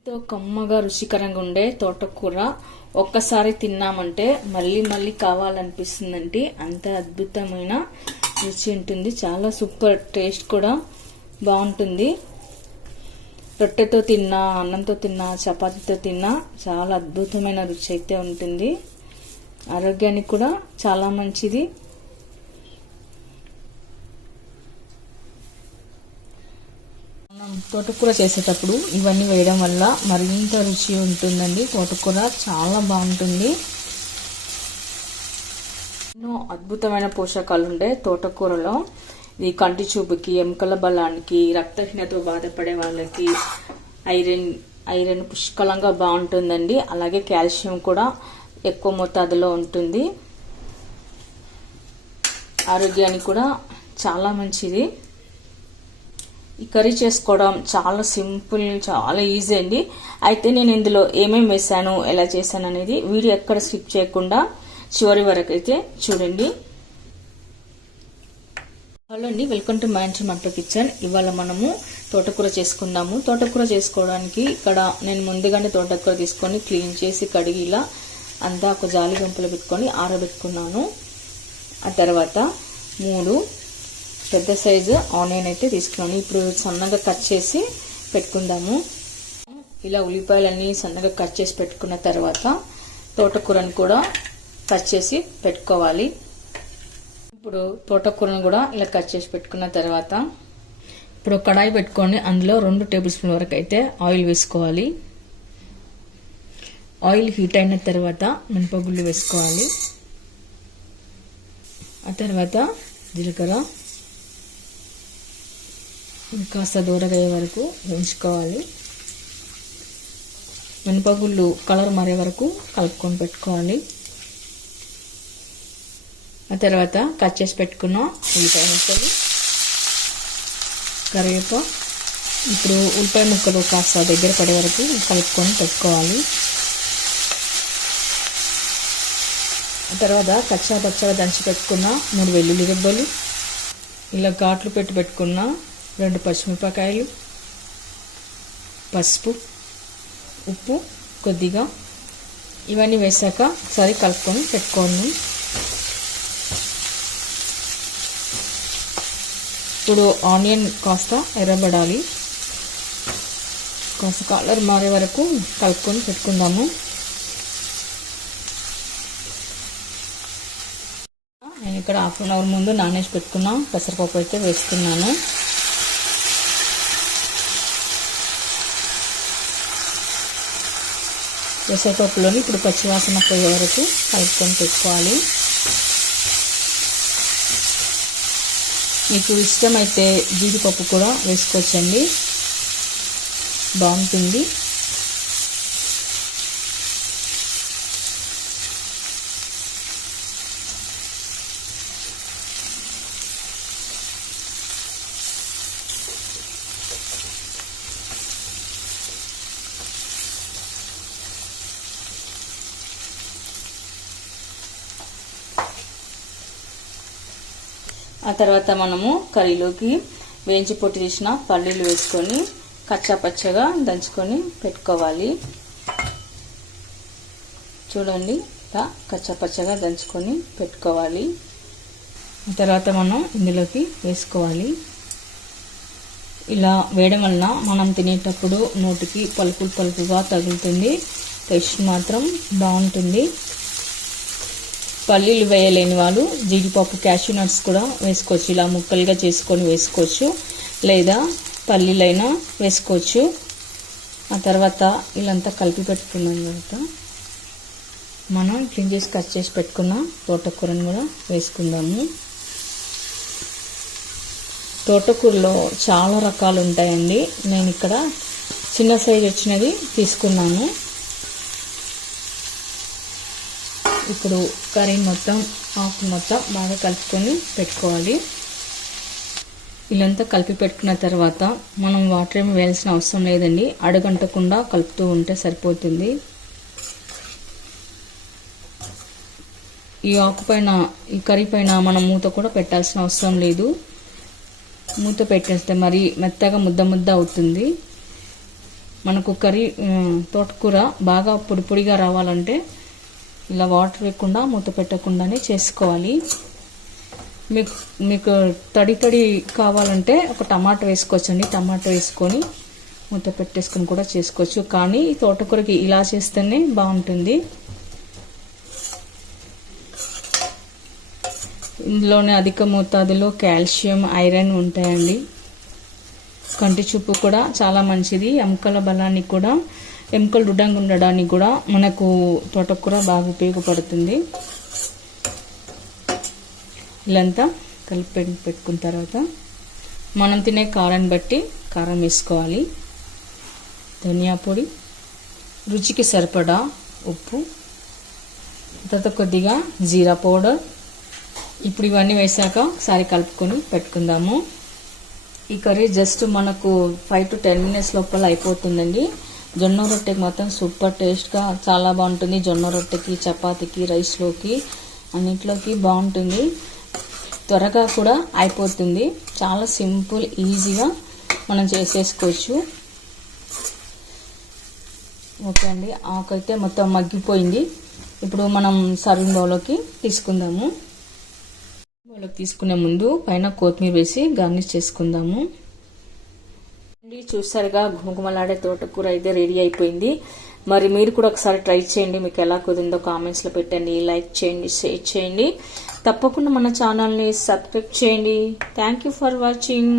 ఎంతో కమ్మగా రుచికరంగా ఉండే తోటకూర ఒక్కసారి తిన్నామంటే మళ్ళీ మళ్ళీ కావాలనిపిస్తుందండి. అంత అద్భుతమైన రుచి ఉంటుంది. చాలా సూపర్ టేస్ట్ కూడా బాగుంటుంది. రొట్టెతో తిన్నా, అన్నంతో తిన్నా, చపాతీతో తిన్నా చాలా అద్భుతమైన రుచి అయితే ఉంటుంది. ఆరోగ్యానికి కూడా చాలా మంచిది. మనం తోటకూర చేసేటప్పుడు ఇవన్నీ వేయడం వల్ల మరింత రుచి ఉంటుందండి. తోటకూర చాలా బాగుంటుంది. ఎన్నో అద్భుతమైన పోషకాలు ఉండే తోటకూరలో ఇది కంటి చూపుకి, ఎముకల బలానికి, రక్తహీనతతో బాధపడే వాళ్ళకి ఐరన్ పుష్కలంగా బాగుంటుందండి. అలాగే కాల్షియం కూడా ఎక్కువ మోతాదులో ఉంటుంది. ఆరోగ్యానికి కూడా చాలా మంచిది. ఈ కర్రీ చేసుకోవడం చాలా సింపుల్, చాలా ఈజీ అండి. అయితే నేను ఇందులో ఏమేమి వేసాను, ఎలా చేశాను అనేది వీడియో ఎక్కడ స్కిప్ చేయకుండా చివరి వరకు అయితే చూడండి. హలో అండి, వెల్కమ్ టు మై మంటో కిచెన్. ఇవాళ మనము తోటకూర చేసుకుందాము. తోటకూర చేసుకోవడానికి ఇక్కడ నేను ముందుగానే తోటకూర తీసుకొని క్లీన్ చేసి కడిగి ఇలా అంతా ఒక జాలి గంపలో పెట్టుకొని ఆరబెట్టుకున్నాను. ఆ తర్వాత 3 పెద్ద సైజు ఆనియన్ అయితే తీసుకున్నాను. ఇప్పుడు సన్నగా కట్ చేసి పెట్టుకుందాము. ఇలా ఉల్లిపాయలన్నీ సన్నగా కట్ చేసి పెట్టుకున్న తర్వాత తోటకూరను కూడా కట్ చేసి పెట్టుకోవాలి. ఇప్పుడు తోటకూరను కూడా ఇలా కట్ చేసి పెట్టుకున్న తర్వాత ఇప్పుడు కడాయి పెట్టుకొని అందులో 2 టేబుల్ స్పూన్ల వరకు అయితే ఆయిల్ వేసుకోవాలి. ఆయిల్ హీట్ అయిన తర్వాత మినపగుళ్ళు వేసుకోవాలి. ఆ తర్వాత జీలకర్ర కాస్త దూరగా అయ్యే వరకు వేయించుకోవాలి. మినపగుళ్ళు కలర్ మారే వరకు కలుపుకొని పెట్టుకోవాలి. ఆ తర్వాత కట్ చేసి పెట్టుకున్న ఉల్లిపాయ ముక్కలు, కరివేపాకు, ఇప్పుడు ఉల్లిపాయ ముక్కలు కాస్త దగ్గర పడే వరకు కలుపుకొని పెట్టుకోవాలి. ఆ తర్వాత పచ్చగా దంచి పెట్టుకున్న 3 వెల్లుల్లి రెబ్బలు, ఇలా ఘాట్లు పెట్టుకున్న 2 పచ్చిమిరపకాయలు, పసుపు, ఉప్పు కొద్దిగా, ఇవన్నీ వేసాక ఒకసారి కలుపుకొని పెట్టుకోండి. ఇప్పుడు ఆనియన్ కాస్త ఎర్రబడాలి. కాస్త కలర్ మారే వరకు కలుపుకొని పెట్టుకుందాము. నేను ఇక్కడ 1/2 అవర్ ముందు నానేసి పెట్టుకున్న పెసరపప్పు అయితే వేస్తున్నాను. పెసరపప్పులోని ఇప్పుడు పచ్చివాసన పోయే వరకు కలుపుకొని పెట్టుకోవాలి. మీకు ఇష్టమైతే జీడిపప్పు కూడా వేసుకోవచ్చండి, బాగుంటుంది. ఆ తర్వాత మనము కర్రీలోకి వేయించి పొట్టు తీసిన పల్లీలు వేసుకొని కచ్చాపచ్చగా దంచుకొని పెట్టుకోవాలి. చూడండి, ఇలా కచ్చాపచ్చగా దంచుకొని పెట్టుకోవాలి. ఆ తర్వాత మనం ఇందులోకి వేసుకోవాలి. ఇలా వేయడం వలన మనం తినేటప్పుడు నోటికి పలుపుగా తగులుతుంది. టేస్ట్ మాత్రం బాగుంటుంది. పల్లీలు వేయలేని వాళ్ళు జీడిపప్పు, క్యాష్యూ నట్స్ కూడా వేసుకోవచ్చు. ఇలా ముక్కలుగా చేసుకొని వేసుకోవచ్చు, లేదా పల్లీలైనా వేసుకోవచ్చు. ఆ తర్వాత ఇలాంతా కలిపి పెట్టుకున్న తర్వాత మనం క్లీన్ చేసి కట్ చేసి పెట్టుకున్న తోటకూరను కూడా వేసుకుందాము. తోటకూరలో చాలా రకాలు ఉంటాయండి. నేను ఇక్కడ చిన్న సైజు వచ్చినది తీసుకున్నాను. ఇప్పుడు కర్రీ ఆకు మొత్తం బాగా కలుపుకొని పెట్టుకోవాలి. ఇలాంతా కలిపి పెట్టుకున్న తర్వాత మనం వాటర్ ఏమి వేయాల్సిన అవసరం లేదండి. అడుగంటకుండా కలుపుతూ ఉంటే సరిపోతుంది. ఈ ఆకు పైన, ఈ కర్రీ పైన మనం మూత కూడా పెట్టాల్సిన అవసరం లేదు. మూత పెట్టేస్తే మరి మెత్తగా ముద్ద అవుతుంది. మనకు తోటకూర బాగా పొడి పొడిగా రావాలంటే ఇలా వాటర్ వేయకుండా మూత పెట్టకుండానే చేసుకోవాలి. మీకు తడి కావాలంటే ఒక టమాటా వేసుకోవచ్చండి. టమాటా వేసుకొని మూత పెట్టేసుకొని కూడా చేసుకోవచ్చు. కానీ తోటకూరకి ఇలా చేస్తేనే బాగుంటుంది. ఇందులోనే అధిక మోతాదులో కాల్షియం, ఐరన్ ఉంటాయండి. కంటి చూపు కూడా చాలా మంచిది. ఎముకల బలానికి కూడా, ఎముకలు దృఢంగా ఉండడానికి కూడా మనకు తోటకూర బాగా ఉపయోగపడుతుంది. ఇలాంతా కలిపి పెట్టుకున్న తర్వాత మనం తినే కారాన్ని బట్టి కారం వేసుకోవాలి. ధనియా పొడి, రుచికి సరిపడా ఉప్పు, తర్వాత కొద్దిగా జీరా పౌడర్. ఇప్పుడు ఇవన్నీ వేసాక ఒకసారి కలుపుకొని పెట్టుకుందాము. ఈ కర్రీ జస్ట్ మనకు 5 to 10 minutes లోపల అయిపోతుందండి. జొన్న రొట్టెకి మాత్రం సూపర్ టేస్ట్గా చాలా బాగుంటుంది. జొన్న రొట్టెకి, చపాతీకి, రైస్లోకి అన్నిట్లోకి బాగుంటుంది. త్వరగా కూడా అయిపోతుంది. చాలా సింపుల్, ఈజీగా మనం చేసేసుకోవచ్చు. ఓకే అండి, ఆకైతే మొత్తం మగ్గిపోయింది. ఇప్పుడు మనం సర్వింగ్ బౌల్లోకి తీసుకుందాము. బౌల్లోకి తీసుకునే ముందు పైన కొత్తిమీర వేసి గార్నిష్ చేసుకుందాము. చూసారుగా, గుమగుమలాడే తోటకూర అయితే రెడీ అయిపోయింది. మరి మీరు కూడా ఒకసారి ట్రై చేయండి. మీకు ఎలా కుదిరిందో కామెంట్స్లో పెట్టండి. లైక్ చేయండి, షేర్ చేయండి. తప్పకుండా మన ఛానల్ని సబ్స్క్రైబ్ చేయండి. Thank you for watching.